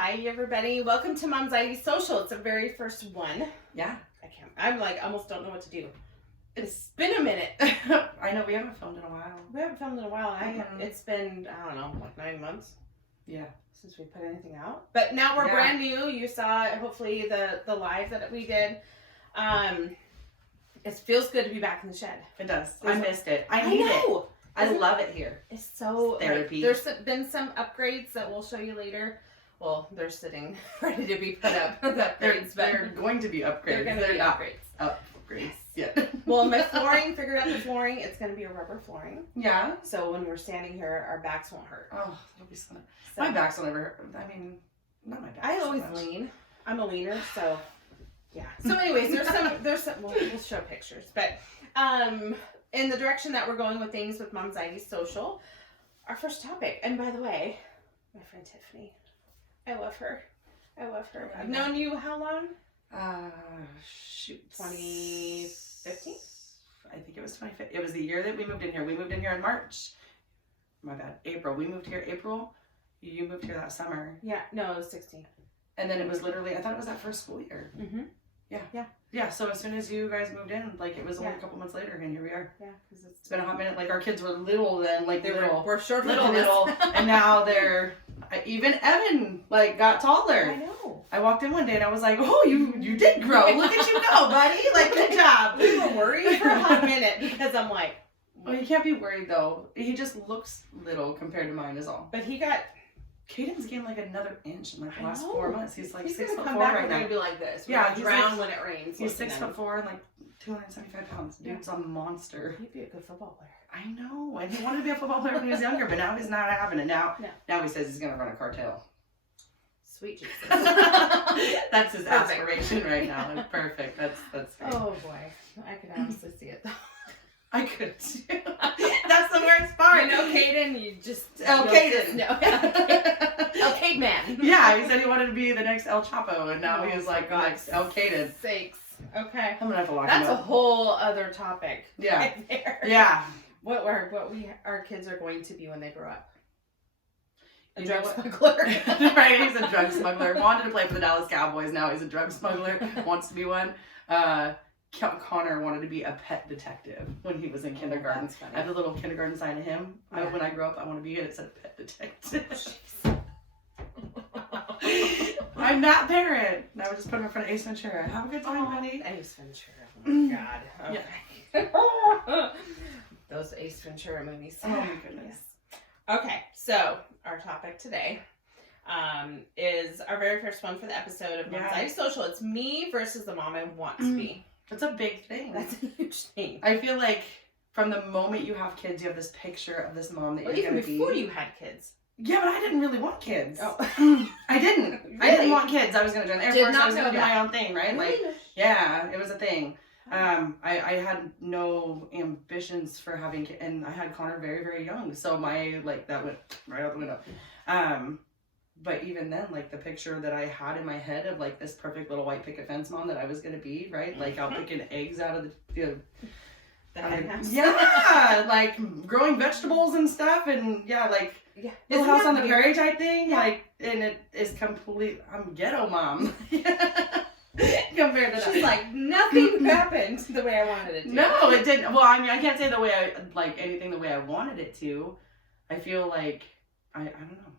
Hi, everybody. Welcome to Momxiety Social. It's the very first one. Yeah. I'm like, almost don't know what to do. It's been a minute. I know, we haven't filmed in a while. We haven't filmed in a while. It's been, I don't know, like 9 months. Yeah. Since we put anything out. But now we're brand new. You saw, hopefully, the live that we did. It feels good to be back in the shed. It does. I missed it. I need it. I love it here. It's so therapy. There's been some upgrades that we'll show you later. Well, they're sitting ready to be put up. They're going to be upgrades. They're not upgrades. Yeah. Well, my flooring, figured out the flooring. It's going to be a rubber flooring. Yeah. So when we're standing here, our backs won't hurt. Oh, that'll be so nice. My backs will never hurt. I mean, not my back. I always lean. I'm a leaner, so yeah. So anyways, there's some we'll show pictures. But in the direction that we're going with things with Momxiety Social, our first topic, and by the way, my friend Tiffany, I love her. I've known you how long? 2015? I think it was 2015. It was the year that we moved in here. We moved in here in March. My bad. April. We moved here April. You moved here that summer. Yeah. No, it was 16. And then it was literally, I thought it was that first school year. Mm-hmm. Yeah, so as soon as you guys moved in, like, it was only a couple months later, and here we are. Yeah, because it's been a hot minute. Like, our kids were little then, like, they were short, little, and now they're, even Evan, like, got taller. I know. I walked in one day, and I was like, oh, you did grow. Look at you go, buddy. Like, good job. We were worried for a hot minute, because I'm like... Well, you can't be worried, though. He just looks little compared to mine is all. But he got... Caden's gained like another inch in like the last 4 months. He's like 6'4" right now. He's gonna be like this. Yeah, he's drown when it rains. He's 6'4" and like 275 pounds. Dude's a monster. He'd be a good football player. I know, and he wanted to be a football player when he was younger, but now he's not having it. Now he says he's gonna run a cartel. Sweet Jesus. That's his aspiration right now. Perfect. That's great. Oh boy, I can honestly see it though. I could too. That's the worst part. You know, Caden, you just... Caden. No. El Cade man. Yeah, he said he wanted to be the next El Chapo, and now he's like the next El Caden. Sakes. Okay. I'm gonna have to lock him up. That's a whole other topic. Yeah. Right there. Yeah. What our kids are going to be when they grow up. A You drug know smuggler. Right, he's a drug smuggler. Wanted to play for the Dallas Cowboys, now he's a drug smuggler. Wants to be one. Connor wanted to be a pet detective when he was in kindergarten. That's funny. I have a little kindergarten sign of him. Yeah. When I grow up, I want to be it. It said pet detective. I'm that parent. Now we're just putting him in front of Ace Ventura. Have a good time, honey. Ace Ventura. Oh my God. Okay. Yeah. Those Ace Ventura movies. Oh my goodness. Okay, so our topic today is our very first one for the episode of Momxiety Social. It's me versus the mom I want to be. That's a big thing. That's a huge thing. I feel like from the moment you have kids, you have this picture of this mom that you're going to be. Even before you had kids. Yeah, but I didn't really want kids. Oh. I didn't. Really? I didn't want kids. I was going to join the Air Force. I was going to do my own thing, right? Really? Like, yeah, it was a thing. I had no ambitions for having kids, and I had Connor very, very young. So that went right out the window. But even then, like, the picture that I had in my head of, like, this perfect little white picket fence mom that I was going to be, right? Like, out picking eggs out of like, growing vegetables and stuff, and, little house on the prairie type thing, like, and it is complete, I'm ghetto mom. Compared to that. She's like, nothing happened the way I wanted it to. No, it didn't. Well, I mean, I can't say the way anything the way I wanted it to. I feel like, I don't know.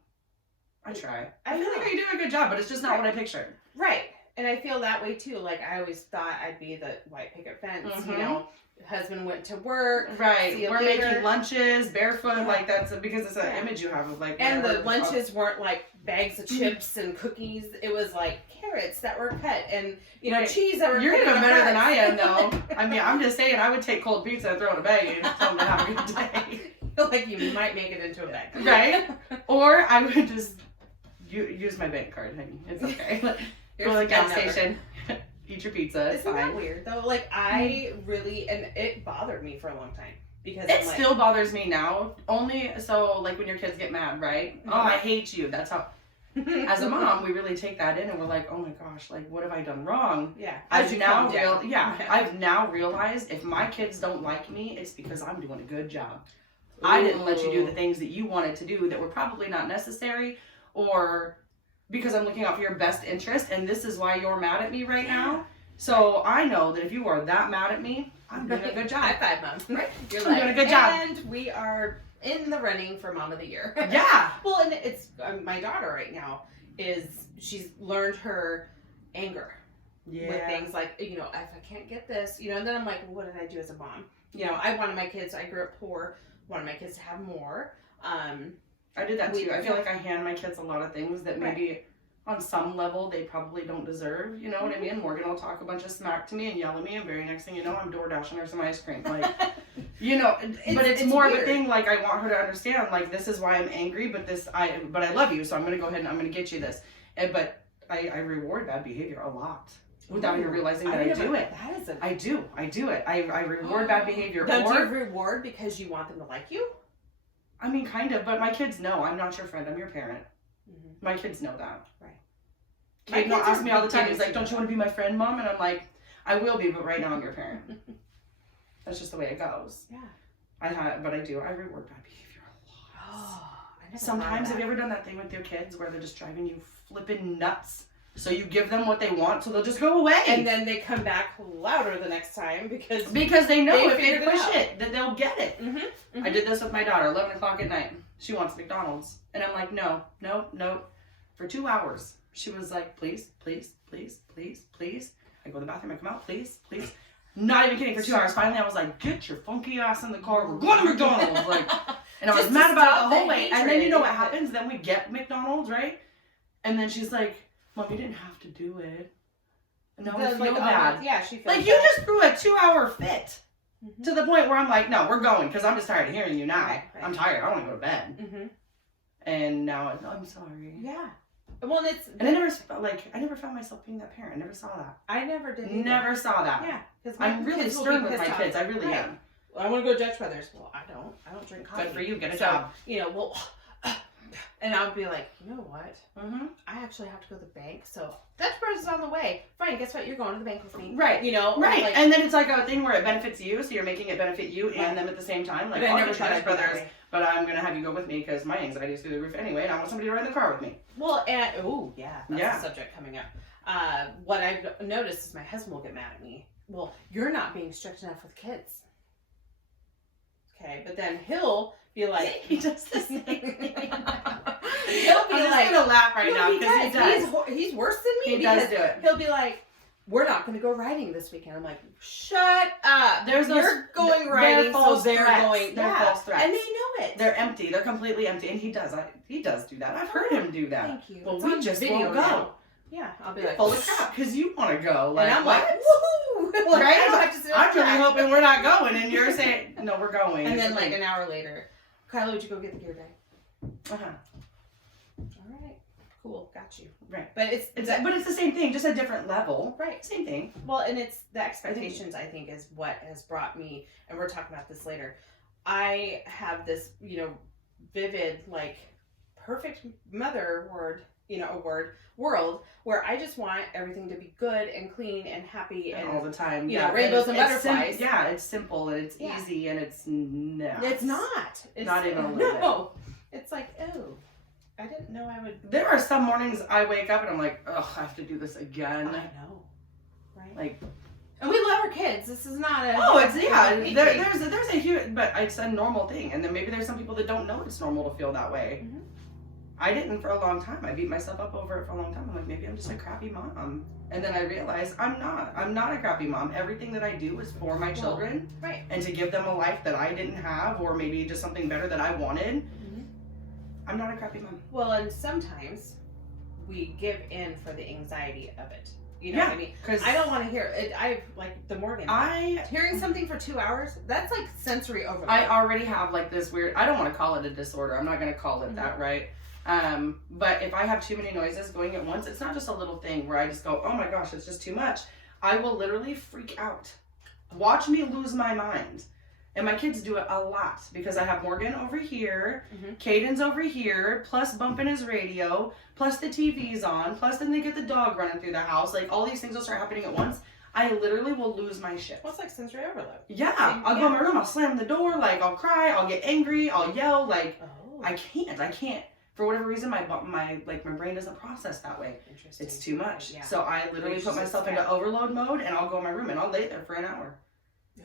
I try. I feel like I do a good job, but it's just not what I pictured. Right. And I feel that way too. Like, I always thought I'd be the white picket fence, you know. Husband went to work. Right. We're making lunches barefoot, like that's because it's an image you have of like. And the lunches weren't like bags of chips and cookies. It was like carrots that were cut and cheese that were. You're even better than I am, though. I mean, I'm just saying, I would take cold pizza and throw it in a bag and tell them to have a good day. Like you might make it into a bag, right? Or I would just use my bank card, honey. It's okay. Go to the gas station. Eat your pizza. Isn't that weird though? Like I really, and it bothered me for a long time because it still bothers me now. Only so like when your kids get mad, right? Oh, I hate you. That's how. As a mom, we really take that in and we're like, oh my gosh, like what have I done wrong? Yeah. I've now realized if my kids don't like me, it's because I'm doing a good job. I didn't let you do the things that you wanted to do that were probably not necessary, or because I'm looking out for your best interest, and this is why you're mad at me right now. So I know that if you are that mad at me, I'm doing a good job. High five, Mom. Right? You're I'm doing a good job. And we are in the running for Mom of the Year. Yeah. Well, and it's my daughter right now she's learned her anger with things like, you know, if I can't get this, you know, and then I'm like, well, what did I do as a mom? You know, I wanted my kids, I grew up poor, wanted my kids to have more. I did that too. I feel like I hand my kids a lot of things that maybe on some level they probably don't deserve. You know what I mean? Morgan will talk a bunch of smack to me and yell at me, and very next thing you know, I'm door dashing her some ice cream. Like, you know, but it's more weird. Of a thing. Like, I want her to understand. Like, this is why I'm angry, but I love you, so I'm gonna go ahead and I'm gonna get you this. But I reward bad behavior a lot. Without even realizing that I do it. I do it. I reward bad behavior. Do you reward because you want them to like you? I mean, kind of, but my kids know I'm not your friend. I'm your parent. Mm-hmm. My kids know that. Right. Kate will ask me all the time. He's like, "Don't you want to be my friend, Mom?" And I'm like, "I will be, but right now I'm your parent." That's just the way it goes. Yeah. But I do. I reward bad behavior a lot. Oh, Sometimes, have you ever done that thing with your kids where they're just driving you flipping nuts? So you give them what they want, so they'll just go away. And then they come back louder the next time because they know if they push it, that they'll get it. Mm-hmm. Mm-hmm. I did this with my daughter, 11 o'clock at night. She wants McDonald's. And I'm like, no. For 2 hours. She was like, please, please, please, please, please. I go to the bathroom, I come out, please, please. Not even kidding, for 2 hours. Finally, I was like, get your funky ass in the car. We're going to McDonald's. Like, and I was mad about it the whole way. And then you know what happens? Then we get McDonald's, right? And then she's like, Mom, you didn't have to do it. No, I feel bad. Yeah, she feels like, bad. you just threw a 2-hour fit. Mm-hmm. To the point where I'm like, no, we're going, because I'm just tired of hearing you now. Right. I'm tired. I want to go to bed. Mm-hmm. And now, I'm sorry. Yeah. Well, and I never found myself being that parent. I never saw that. I never did. Never saw that. Yeah. Because I'm really stern with my kids. I really am. Well, I want to go to Dutch Brothers. Well, I don't drink coffee. Good for you. Get a job. You know, well... And I would be like, you know what? Mm-hmm. I actually have to go to the bank, so Dutch Bros is on the way. Fine, guess what? You're going to the bank with me. Right. You know? Right. Like, and then it's like a thing where it benefits you, so you're making it benefit you and them at the same time. Like, I'll go to Dutch Brothers, but I'm going to have you go with me because my anxiety is through the roof anyway, and I want somebody to ride in the car with me. Well, and, that's a subject coming up. What I've noticed is my husband will get mad at me. Well, you're not being strict enough with kids. Okay, but then he'll be like... He does the same thing. He'll be I'm gonna laugh right now because he does. He's worse than me. He does do it. He'll be like, "We're not going to go riding this weekend." I'm like, "Shut up! You're going riding, so they're going." They're false threats, and they know it. They're empty. They're completely empty, and he does. He does do that. I've heard him do that. Thank you. Well, we just won't go. Yeah, I'll be like, full of crap, because you want to go. Like, and I'm like, woohoo! Right? I'm really hoping we're not going, and you're saying, no, we're going. And then like an hour later, Kyla, would you go get the gear bag? Uh-huh. All right. Cool. Got you. Right. But it's the same thing, just a different level. Right. Same thing. Well, and it's the expectations, I think, is what has brought me, and we're talking about this later. I have this, vivid, like, perfect motherhood, world where I just want everything to be good and clean and happy and all the time. Rainbows and butterflies. It's simple and it's easy and it's nuts. It's not. It's not even a little bit. No. It's like, oh, I didn't know I would. There are some mornings I wake up and I'm like, ugh, I have to do this again. I know. Right? Like, and we love our kids. This is not a. Oh, it's there's a huge, but it's a normal thing. And then maybe there's some people that don't know it's normal to feel that way. Mm-hmm. I didn't for a long time. I beat myself up over it for a long time. I'm like, maybe I'm just a crappy mom. And then I realized I'm not. I'm not a crappy mom. Everything that I do is for my children. Right. And to give them a life that I didn't have, or maybe just something better that I wanted. Mm-hmm. I'm not a crappy mom. Well, and sometimes we give in for the anxiety of it. You know what I mean? Because I don't want to hear it. I like the Morgan. Hearing something for 2 hours, that's like sensory overload. I already have like this weird, I don't want to call it a disorder. I'm not going to call it that, right? But if I have too many noises going at once, it's not just a little thing where I just go, oh my gosh, it's just too much. I will literally freak out. Watch me lose my mind. And my kids do it a lot because I have Morgan over here, Caden's over here, plus bumping his radio, plus the TV's on, plus then they get the dog running through the house. Like all these things will start happening at once. I literally will lose my shit. Well, it's like sensory overload. Yeah. I'll go in my room, I'll slam the door, like I'll cry, I'll get angry, I'll yell, like I can't. for whatever reason, my brain doesn't process that way. Interesting. It's too much. Yeah. So I literally It's put just myself into overload mode, and I'll go in my room and I'll lay there for an hour.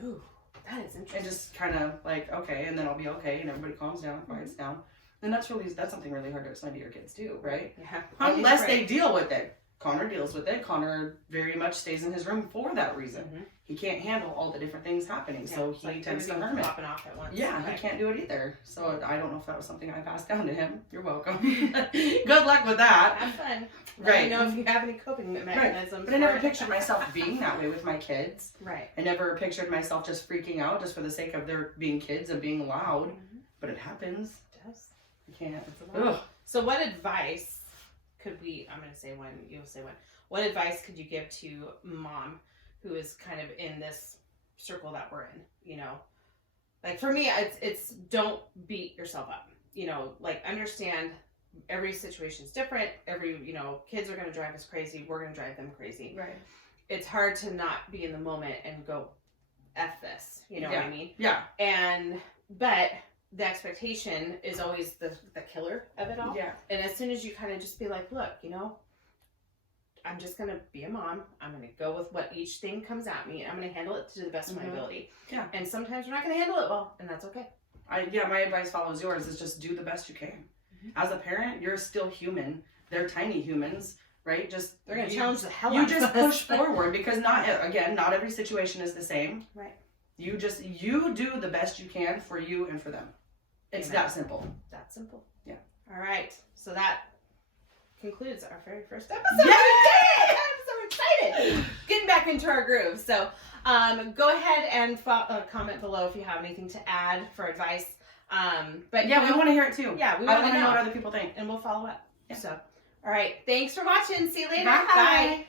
Ooh, that is interesting. And just kind of like, okay, and then I'll be okay, and everybody calms down, quiets down. And that's something really hard to explain to your kids too, right? Yeah. Unless they deal with it. Connor deals with it. Connor very much stays in his room for that reason. He can't handle all the different things happening, so he tends to hermit. Popping off at once. Yeah, he can't do it either. So I don't know if that was something I passed down to him. You're welcome. Good luck with that. Have fun. Right. Let me know if you have any coping mechanisms. Right. But I never pictured myself being that way with my kids. Right. I never pictured myself just freaking out just for the sake of their being kids and being loud. But it happens. It does. You can't. Ugh. So what advice could we, I'm going to say one, you'll say one. What advice could you give to mom who is kind of in this circle that we're in, you know? Like for me, it's don't beat yourself up, you know, like understand every situation's different. Kids are going to drive us crazy. We're going to drive them crazy. Right. It's hard to not be in the moment and go, F this, you know what I mean? Yeah. But the expectation is always the killer of it all. Yeah. And as soon as you kind of just be like, look, you know, I'm just going to be a mom. I'm going to go with what each thing comes at me. I'm going to handle it to the best of my ability. Yeah. And sometimes we're not going to handle it well, and that's okay. My advice follows yours is just do the best you can. As a parent, you're still human. They're tiny humans, right? They're going to challenge the hell out of us. You just push forward because not every situation is the same. Right. You do the best you can for you and for them. It's that simple. That simple. Yeah. All right. So that concludes our very first episode. Yay! I'm so excited. Getting back into our groove. So go ahead and comment below if you have anything to add for advice. But yeah, we want to hear it too. Yeah, we want want to know what other people think. And we'll follow up. Yeah. So, all right. Thanks for watching. See you later. Bye. Bye.